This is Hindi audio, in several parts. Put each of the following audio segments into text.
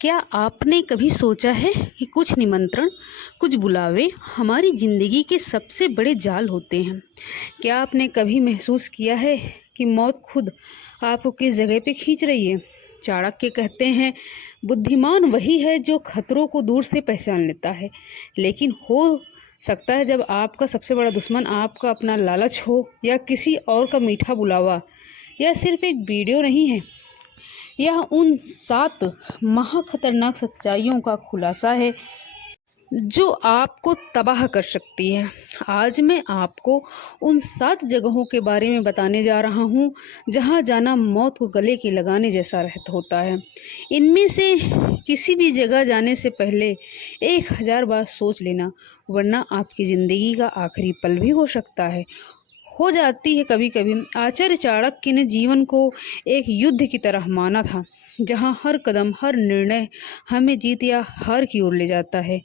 क्या आपने कभी सोचा है कि कुछ निमंत्रण, कुछ बुलावे हमारी ज़िंदगी के सबसे बड़े जाल होते हैं? क्या आपने कभी महसूस किया है कि मौत खुद आपको किस जगह पे खींच रही है? चाणक्य कहते हैं, बुद्धिमान वही है जो खतरों को दूर से पहचान लेता है। लेकिन हो सकता है जब आपका सबसे बड़ा दुश्मन आपका अपना लालच हो या किसी और का मीठा बुलावा, यह सिर्फ एक वीडियो नहीं है। यह उन 7 महाखतरनाक सच्चाइयों का खुलासा है जो आपको तबाह कर सकती है। आज मैं आपको उन 7 जगहों के बारे में बताने जा रहा हूँ जहाँ जाना मौत को गले की लगाने जैसा होता है। इनमें से किसी भी जगह जाने से पहले 1000 बार सोच लेना, वरना आपकी ज़िंदगी का आखिरी पल भी हो जाती है। कभी कभी आचार्य चाणक्य ने जीवन को एक युद्ध की तरह माना था, जहां हर कदम, हर निर्णय हमें जीत या हार की ओर ले जाता है।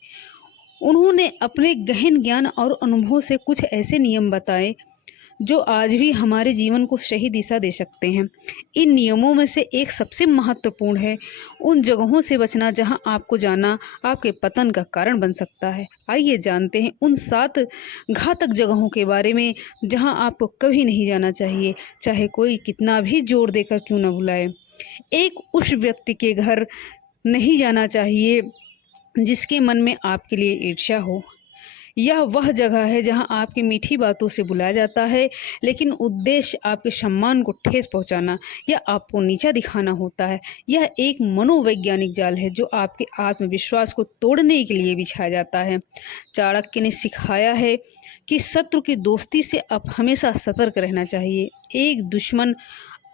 उन्होंने अपने गहन ज्ञान और अनुभव से कुछ ऐसे नियम बताए जो आज भी हमारे जीवन को सही दिशा दे सकते हैं। इन नियमों में से एक सबसे महत्वपूर्ण है, उन जगहों से बचना जहां आपको जाना आपके पतन का कारण बन सकता है। आइए जानते हैं उन 7 घातक जगहों के बारे में जहां आपको कभी नहीं जाना चाहिए, चाहे कोई कितना भी जोर देकर क्यों न बुलाए। एक उस व्यक्ति के घर नहीं जाना चाहिए जिसके मन में आपके लिए ईर्ष्या हो। यह वह जगह है जहां आपकी मीठी बातों से बुलाया जाता है, लेकिन उद्देश्य आपके सम्मान को ठेस पहुंचाना या आपको नीचा दिखाना होता है। यह एक मनोवैज्ञानिक जाल है जो आपके आत्मविश्वास को तोड़ने के लिए बिछाया जाता है। चाणक्य ने सिखाया है कि शत्रु की दोस्ती से आप हमेशा सतर्क रहना चाहिए। एक दुश्मन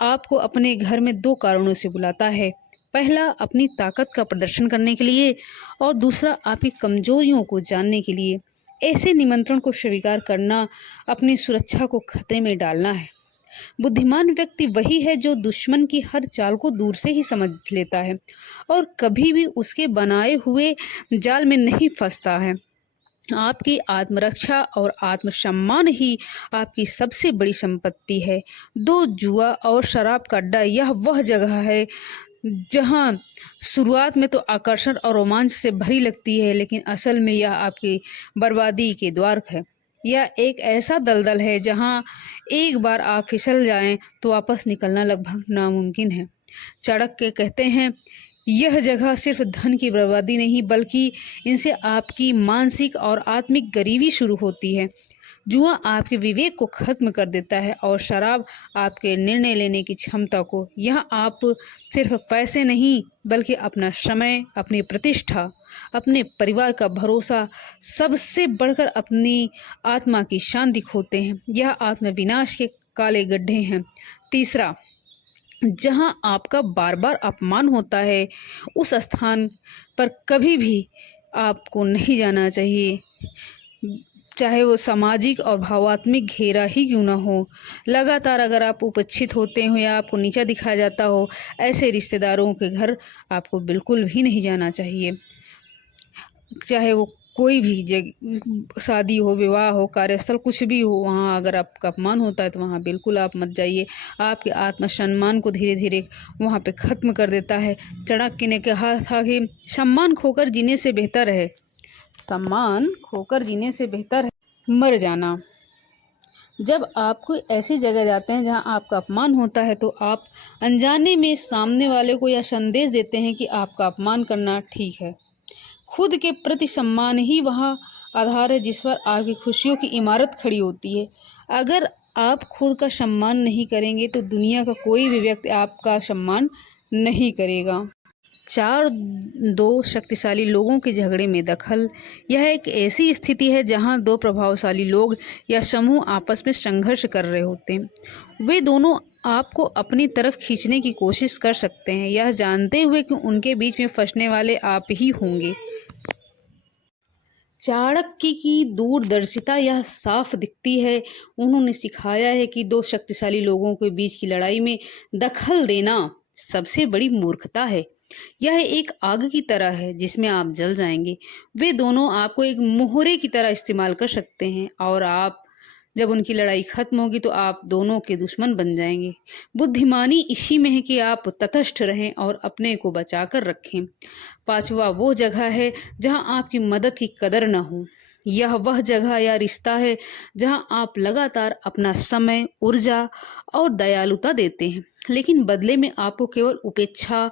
आपको अपने घर में 2 कारणों से बुलाता है। पहला, अपनी ताकत का प्रदर्शन करने के लिए, और दूसरा, आपकी कमजोरियों को जानने के लिए। ऐसे निमंत्रण को स्वीकार करना अपनी सुरक्षा को खतरे में डालना है। बुद्धिमान व्यक्ति वही है जो दुश्मन की हर चाल को दूर से ही समझ लेता है और कभी भी उसके बनाए हुए जाल में नहीं फंसता है। आपकी आत्मरक्षा और आत्मसम्मान ही आपकी सबसे बड़ी संपत्ति है। दो जुआ और शराब का अड्डा, यह वह जगह है जहां शुरुआत में तो आकर्षण और रोमांच से भरी लगती है, लेकिन असल में यह आपकी बर्बादी के द्वार है। यह एक ऐसा दलदल है जहां एक बार आप फिसल जाएं तो वापस निकलना लगभग नामुमकिन है। चाणक्य कहते हैं, यह जगह सिर्फ धन की बर्बादी नहीं, बल्कि इनसे आपकी मानसिक और आत्मिक गरीबी शुरू होती है। जुआ आपके विवेक को खत्म कर देता है और शराब आपके निर्णय लेने की क्षमता को। यहाँ आप सिर्फ पैसे नहीं, बल्कि अपना समय, अपनी प्रतिष्ठा, अपने परिवार का भरोसा, सबसे बढ़कर अपनी आत्मा की शांति खोते हैं। यह आत्मविनाश के काले गड्ढे हैं। तीसरा, जहां आपका बार बार अपमान होता है, उस स्थान पर कभी भी आपको नहीं जाना चाहिए, चाहे वो सामाजिक और भावात्मक घेरा ही क्यों ना हो। लगातार अगर आप उपेक्षित होते हो या आपको नीचा दिखाया जाता हो, ऐसे रिश्तेदारों के घर आपको बिल्कुल भी नहीं जाना चाहिए। चाहे वो कोई भी शादी हो, विवाह हो, कार्यस्थल, कुछ भी हो, वहाँ अगर आपका अपमान होता है तो वहाँ बिल्कुल आप मत जाइए। आपके आत्मसम्मान को धीरे धीरे वहाँ पे ख़त्म कर देता है। चाणक्य ने कहा था कि सम्मान खोकर जीने से बेहतर है मर जाना। जब आप कोई ऐसी जगह जाते हैं जहां आपका अपमान होता है, तो आप अनजाने में सामने वाले को यह संदेश देते हैं कि आपका अपमान करना ठीक है। खुद के प्रति सम्मान ही वह आधार है जिस पर आपकी खुशियों की इमारत खड़ी होती है। अगर आप खुद का सम्मान नहीं करेंगे तो दुनिया का कोई भी व्यक्ति आपका सम्मान नहीं करेगा। 2 शक्तिशाली लोगों के झगड़े में दखल। यह एक ऐसी स्थिति है जहां 2 प्रभावशाली लोग या समूह आपस में संघर्ष कर रहे होते हैं। वे दोनों आपको अपनी तरफ खींचने की कोशिश कर सकते हैं, यह जानते हुए कि उनके बीच में फंसने वाले आप ही होंगे। चाणक्य की दूरदर्शिता यह साफ दिखती है। उन्होंने सिखाया है कि 2 शक्तिशाली लोगों के बीच की लड़ाई में दखल देना सबसे बड़ी मूर्खता है। यह एक आग की तरह है जिसमें आप जल जाएंगे। वे दोनों आपको एक मोहरे की तरह इस्तेमाल कर सकते हैं और आप जब उनकी लड़ाई खत्म होगी तो आप दोनों के दुश्मन बन जाएंगे। बुद्धिमानी इसी में है कि आप तटस्थ रहें और अपने को बचा कर रखें। पांचवा वो जगह है जहां आपकी मदद की कदर न हो। यह वह जगह या रिश्ता है जहां आप लगातार अपना समय, ऊर्जा और दयालुता देते हैं, लेकिन बदले में आपको केवल उपेक्षा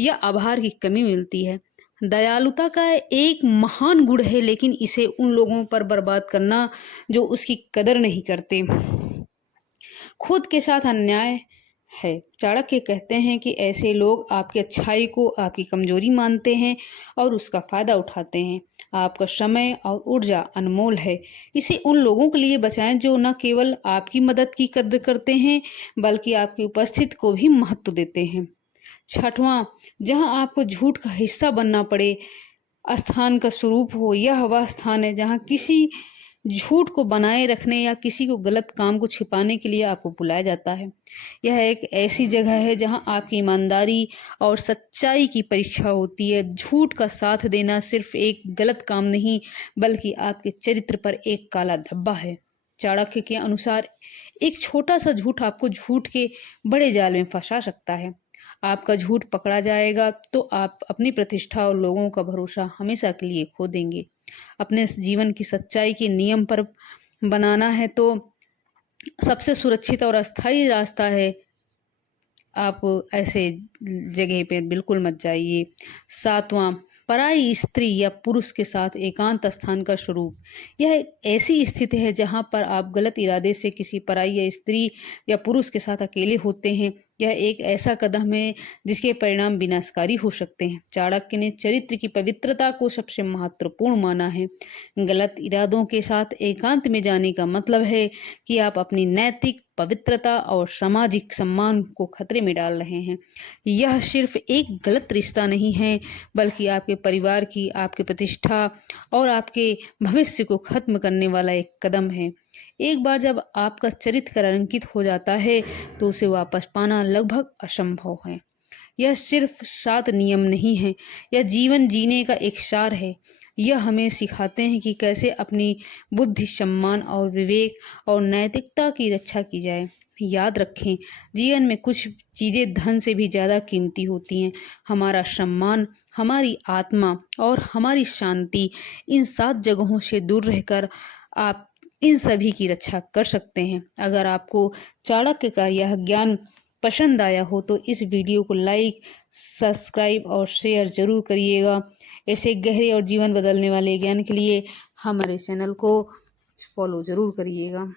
या आभार की कमी मिलती है। दयालुता का एक महान गुण है, लेकिन इसे उन लोगों पर बर्बाद करना जो उसकी कदर नहीं करते। खुद के साथ अन्याय है। चाणक्य कहते हैं कि ऐसे लोग आपकी अच्छाई को आपकी कमजोरी मानते हैं और उसका फायदा उठाते हैं। आपका समय और ऊर्जा अनमोल है। इसे उन लोगों के लिए बचाएं जो न केवल आपकी मदद की कद्र करते हैं बल्कि आपकी उपस्थिति को भी महत्व देते हैं। छठवां, जहां आपको झूठ का हिस्सा बनना पड़े स्थान का स्वरूप हो। यह वह स्थान है जहां किसी झूठ को बनाए रखने या किसी को गलत काम को छिपाने के लिए आपको बुलाया जाता है। यह एक ऐसी जगह है जहां आपकी ईमानदारी और सच्चाई की परीक्षा होती है। झूठ का साथ देना सिर्फ एक गलत काम नहीं बल्कि आपके चरित्र पर एक काला धब्बा है। चाणक्य के अनुसार एक छोटा सा झूठ आपको झूठ के बड़े जाल में फंसा सकता है। आपका झूठ पकड़ा जाएगा तो आप अपनी प्रतिष्ठा और लोगों का भरोसा हमेशा के लिए खो देंगे। अपने जीवन की सच्चाई के नियम पर बनाना है तो सबसे सुरक्षित और अस्थायी रास्ता है आप ऐसे जगह पे बिल्कुल मत जाइए। सातवां, पराई स्त्री या पुरुष के साथ एकांत स्थान का स्वरूप। यह एक ऐसी स्थिति है जहां पर आप गलत इरादे से किसी पराई या स्त्री या पुरुष के साथ अकेले होते हैं। यह एक ऐसा कदम है जिसके परिणाम विनाशकारी हो सकते हैं। चाणक्य ने चरित्र की पवित्रता को सबसे महत्वपूर्ण माना है। गलत इरादों के साथ एकांत में जाने का मतलब है कि आप अपनी नैतिक पवित्रता और सामाजिक सम्मान को खतरे में डाल रहे हैं। यह सिर्फ एक गलत रिश्ता नहीं है बल्कि आपके परिवार की, आपकी प्रतिष्ठा और आपके भविष्य को खत्म करने वाला एक कदम है। एक बार जब आपका चरित्र कलंकित हो जाता है तो उसे वापस पाना लगभग असंभव है। यह सिर्फ 7 नियम नहीं है, यह जीवन जीने का एक सार है। यह हमें सिखाते हैं कि कैसे अपनी बुद्धि, सम्मान और विवेक और नैतिकता की रक्षा की जाए। याद रखें, जीवन में कुछ चीजें धन से भी ज्यादा कीमती होती हैं। हमारा सम्मान, हमारी आत्मा और हमारी शांति। इन 7 जगहों से दूर रहकर आप इन सभी की रक्षा कर सकते हैं। अगर आपको चाणक्य का यह ज्ञान पसंद आया हो तो इस वीडियो को लाइक, सब्सक्राइब और शेयर जरूर करिएगा। ऐसे गहरे और जीवन बदलने वाले ज्ञान के लिए हमारे चैनल को फॉलो जरूर करिएगा।